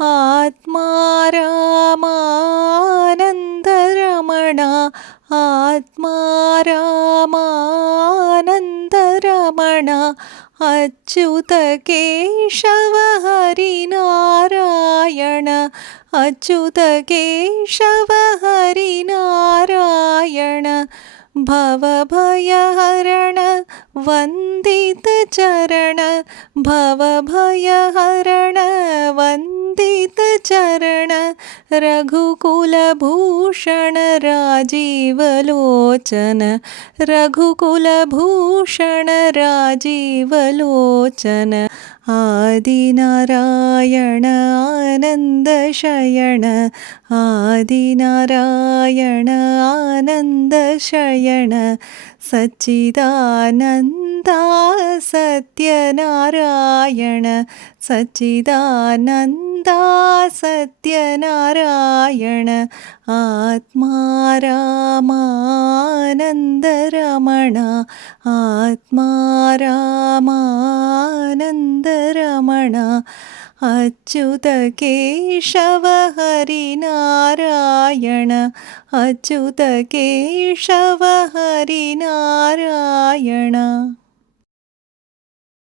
आत्मा रामानन्दरमण आत्मा रामानन्दरमण अच्युत केशव हरिनारायण अच्युत केशव हरिनारायण भवभयहरण वन्दितचरण भवभयहरण वन्दितचरण रघुकुलभूषण राजीवलोचन रघुकुलभूषण राजीवलोचन आदिनारायण आनन्दशयन आदिनारायण आनन्दशयन सच्चिदानन्दा सत्यनारायण सच्चिदानन्दा सत्यनारायण आत्मा रामानन्दरमण आत्मा रामानन्दरमण अच्युत केशव हरिनारायण अच्युत केशव हरिनारायण।